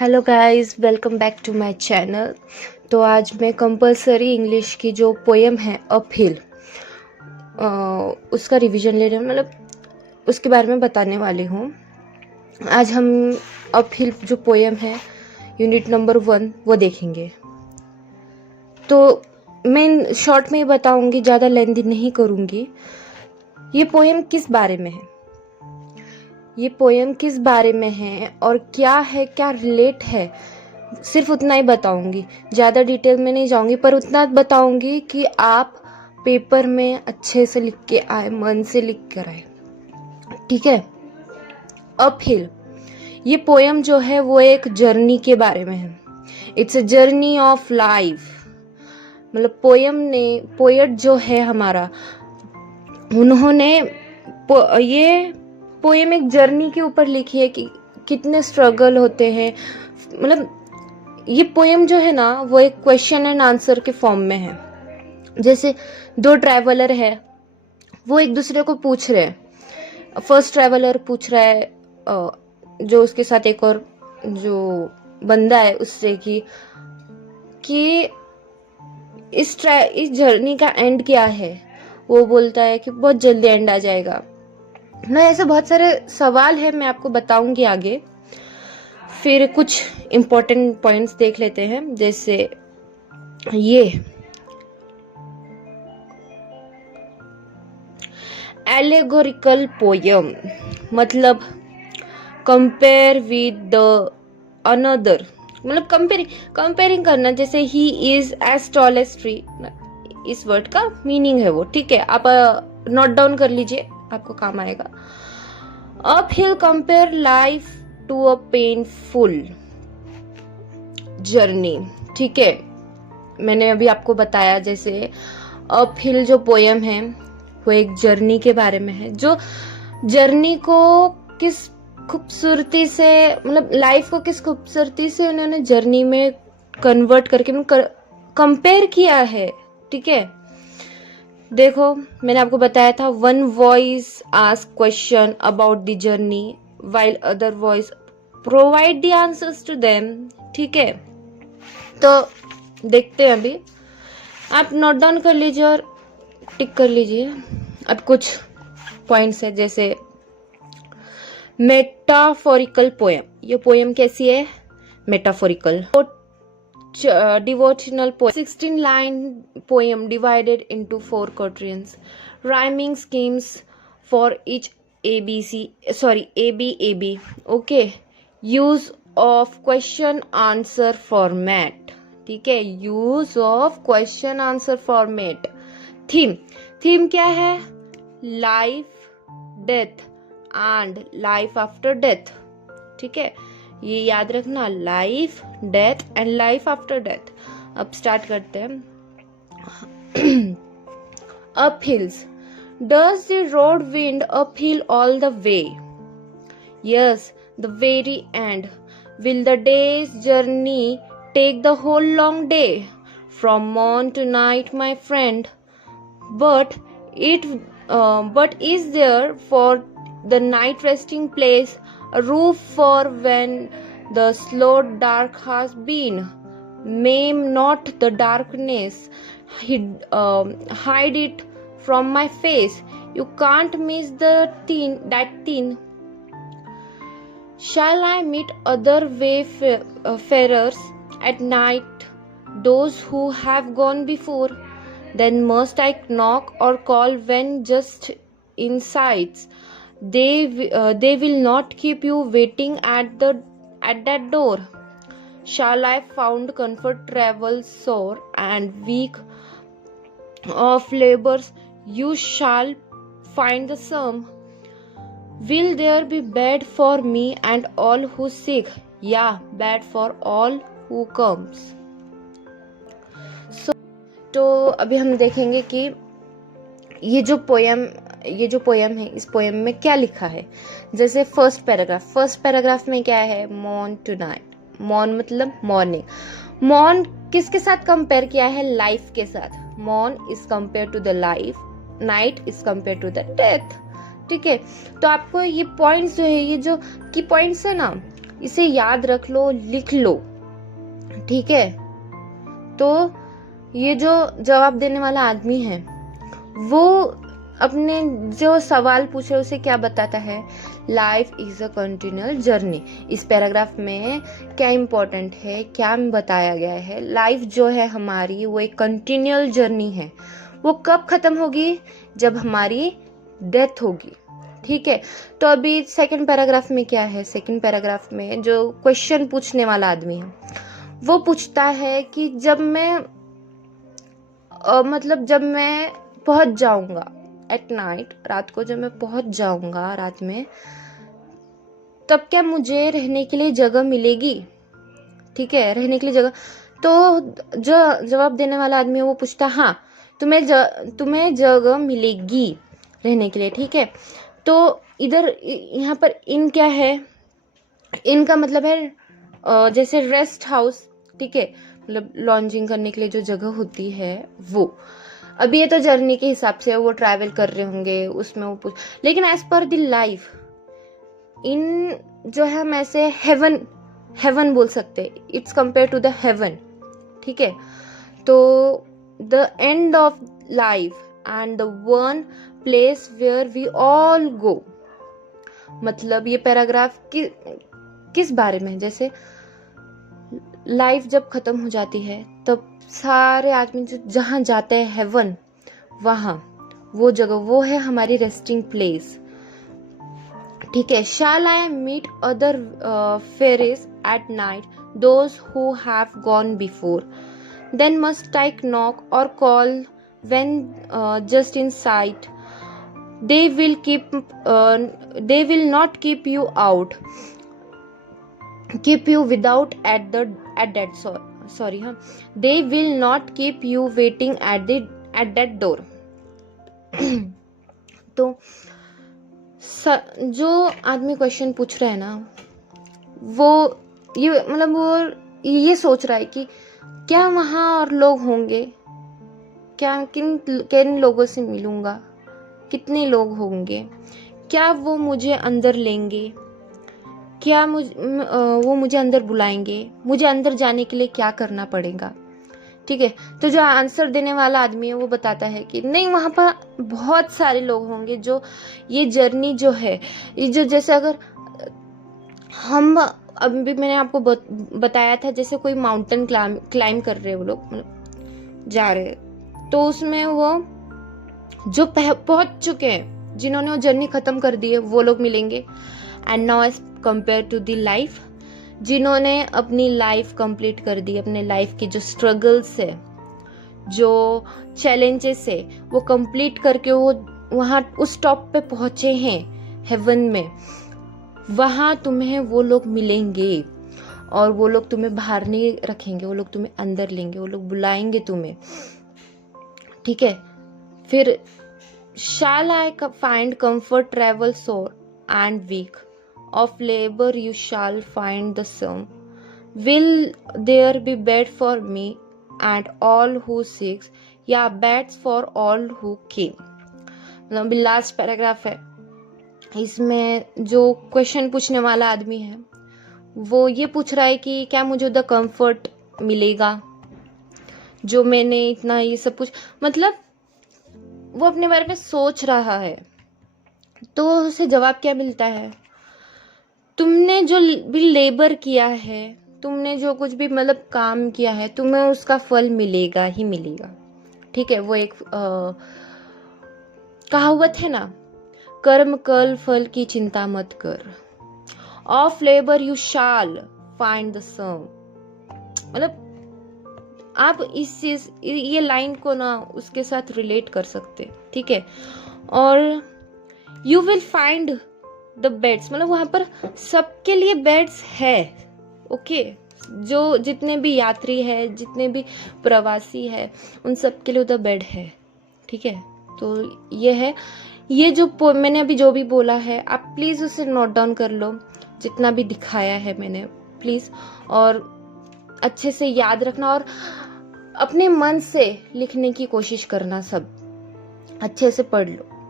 Hello guys, welcome back to my channel. तो आज मैं कंपलसरी इंग्लिश की जो पोएम है अपहिल, उसका रिवीजन ले रही हूँ, मतलब उसके बारे में बताने वाली हूँ। आज हम अपहिल जो पोएम है यूनिट नंबर 1 वो देखेंगे। तो मैं शॉर्ट में ही बताऊंगी, ज़्यादा लेंथी नहीं करूँगी। ये पोएम किस बारे में है, ये पोएम किस बारे में है और क्या है, क्या रिलेट है, सिर्फ उतना ही बताऊंगी। ज़्यादा डिटेल में नहीं जाऊंगी, पर उतना बताऊंगी कि आप पेपर में अच्छे से लिख के आए, मन से लिख कर आए। ठीक है। अपहिल, ये पोएम जो है वो एक जर्नी के बारे में है। It's a journey of life. मतलब पोएट जो है हमारा, उन्होंने ये पोएम एक जर्नी के ऊपर लिखी है कि कितने स्ट्रगल होते हैं। मतलब ये पोएम जो है ना वो एक क्वेश्चन एंड आंसर के फॉर्म में है। जैसे दो ट्रैवलर है, वो एक दूसरे को पूछ रहे हैं। फर्स्ट ट्रैवलर पूछ रहा है जो उसके साथ एक और जो बंदा है उससे कि इस जर्नी का एंड क्या है। वो बोलता है कि बहुत जल्दी एंड आ जाएगा ना। ऐसे बहुत सारे सवाल है, मैं आपको बताऊंगी आगे। फिर कुछ इम्पोर्टेंट पॉइंट्स देख लेते हैं। जैसे ये एलेगोरिकल पोयम, मतलब कंपेयर विद द अनदर, मतलब कंपेयरिंग करना। जैसे he is as tall as tree, इस वर्ड का मीनिंग है वो। ठीक है, आप नोट डाउन कर लीजिए, आपको काम आएगा। Uphill compare life to a painful journey. ठीक है, मैंने अभी आपको बताया जैसे अपहिल जो पोयम है वो एक जर्नी के बारे में है। जो जर्नी को किस खूबसूरती से, मतलब लाइफ को किस खूबसूरती से उन्होंने जर्नी में कन्वर्ट करके कंपेयर किया है। ठीक है, देखो मैंने आपको बताया था, one voice ask question about the journey while other voice provide the answers to them. ठीक है, तो देखते हैं अभी। आप नोट डाउन कर लीजिए और टिक कर लीजिए। अब कुछ पॉइंट्स है, जैसे मेटाफोरिकल पोएम। ये पोएम कैसी है? Metaphorical. Devotional poem, 16-line poem divided into 4 quatrains, rhyming schemes for each ABAB. Okay, use of question answer format. ठीक है, use of question answer format. Theme क्या है? Life, death and life after death. ठीक है, ये याद रखना, life, death and life after death. अब स्टार्ट करते हैं। Uphills, does the road wind uphill all the way? Yes, the very end. Will the day's journey take the whole long day from morn to night my friend? But is there for the night resting place a roof for when the slow dark has been? Maim not the darkness, hide it from my face. You can't miss that thin. Shall I meet other wayfarers at night, those who have gone before? Then must I knock or call when just in sight? They will not keep you waiting at that door. Shall I found comfort travel sore and weak of labors? You shall find the sum. Will there be bed for me and all who seek? Yeah, bed for all who comes. तो अभी हम देखेंगे कि ये जो poem है, इस poem में क्या लिखा है। जैसे फर्स्ट पैराग्राफ में क्या है? Morn to night. मॉर्न मतलब मॉर्निंग। मॉर्न किसके साथ कंपेयर किया है? लाइफ के साथ। Morn is compare to the life, night is compare to the death. ठीक है, तो आपको ये पॉइंट्स जो है, ये जो की पॉइंट्स है ना, इसे याद रख लो, लिख लो, ठीक है। तो ये जो जवाब देने वाला आदमी है वो अपने जो सवाल पूछे उसे क्या बताता है, life is a continual journey. इस पैराग्राफ में क्या इम्पोर्टेंट है, क्या बताया गया है, लाइफ जो है हमारी वो एक कंटिन्यूअल जर्नी है। वो कब खत्म होगी, जब हमारी डेथ होगी, ठीक है। तो अभी सेकंड पैराग्राफ में क्या है, सेकंड पैराग्राफ में जो क्वेश्चन पूछने वाला आदमी है वो पूछता है कि जब मैं जब मैं पहुंच जाऊंगा एट नाइट, रात को जब मैं पहुंच जाऊंगा रात में, तब क्या मुझे रहने के लिए जगह मिलेगी, ठीक है, रहने के लिए जगह। तो जो जवाब देने वाला आदमी है वो पूछता है हाँ, तुम्हें जगह मिलेगी रहने के लिए, ठीक है। तो इधर यहाँ पर इन क्या है, इनका मतलब है जैसे रेस्ट हाउस, ठीक है, मतलब लॉन्जिंग करने के लिए जो जगह होती है वो। अभी ये तो जर्नी के हिसाब से वो ट्रैवल कर रहे होंगे उसमें वो पूछ, लेकिन as per the life in जो है हम ऐसे हेवन बोल सकते, it's compare to the heaven, ठीक है। तो the end of life and the one place where we all go, मतलब ये पैराग्राफ किस बारे में, जैसे लाइफ जब खत्म हो जाती है तब सारे आदमी जो जहाँ जाते हैं हेवन, वहाँ वो जगह वो है हमारी रेस्टिंग प्लेस, ठीक है। Shall I meet other fairies at night, those who have gone before, then must I knock or call when just in sight, they will not keep you without at that sorry huh, they will not keep you waiting at that door। तो जो आदमी question पूछ रहा है ना वो ये मतलब वो ये सोच रहा है कि क्या वहां और लोग होंगे, क्या किन लोगों से मिलूंगा, कितने लोग होंगे, क्या वो मुझे अंदर लेंगे, क्या वो मुझे अंदर बुलाएंगे, मुझे अंदर जाने के लिए क्या करना पड़ेगा, ठीक है। तो जो आंसर देने वाला आदमी है वो बताता है कि नहीं, वहाँ पर बहुत सारे लोग होंगे, जो ये जर्नी जो है, ये जो जैसे अगर हम अभी मैंने आपको बताया था जैसे कोई माउंटेन क्लाइम कर रहे हैं वो लोग जा रहे हैं, तो उसमें वो जो पहुंच चुके हैं, जिन्होंने वो जर्नी खत्म कर दी है वो लोग मिलेंगे। And now as compare to the life, जिन्होंने अपनी लाइफ कंप्लीट कर दी, अपने लाइफ की जो स्ट्रगल्स है, जो चैलेंजेस है, वो कंप्लीट करके वो वहाँ उस टॉप पे पहुंचे हैं हेवन में, वहाँ तुम्हें वो लोग मिलेंगे और वो लोग तुम्हें बाहर नहीं रखेंगे, वो लोग तुम्हें अंदर लेंगे, वो लोग बुलाएंगे तुम्हें, ठीक है। फिर shall I find comfort travel sore and weak, of labor you shall find the sum, will there be bed for me and all who seeks, या beds for all who came। मतलब लास्ट पैराग्राफ है, इसमें जो question पूछने वाला आदमी है वो ये पूछ रहा है कि क्या मुझे उधर कंफर्ट मिलेगा, जो मैंने इतना ये सब कुछ, मतलब वो अपने बारे में सोच रहा है। तो उसे जवाब क्या मिलता है, तुमने जो भी लेबर किया है, तुमने जो कुछ भी मतलब काम किया है, तुम्हें उसका फल मिलेगा ही मिलेगा, ठीक है। वो एक कहावत है ना, कर्म कल फल की चिंता मत कर, of labour you shall find the sum. मतलब आप इस चीज ये लाइन को ना उसके साथ रिलेट कर सकते, ठीक है। और you will find the beds, मतलब वहां पर सबके लिए बेड्स है, ओके। जो जितने भी यात्री है, जितने भी प्रवासी है, उन सब के लिए उधर बेड है, ठीक है। तो ये है, ये जो मैंने अभी जो भी बोला है आप प्लीज उसे नोट डाउन कर लो, जितना भी दिखाया है मैंने प्लीज, और अच्छे से याद रखना और अपने मन से लिखने की कोशिश करना, सब अच्छे से पढ़ लो।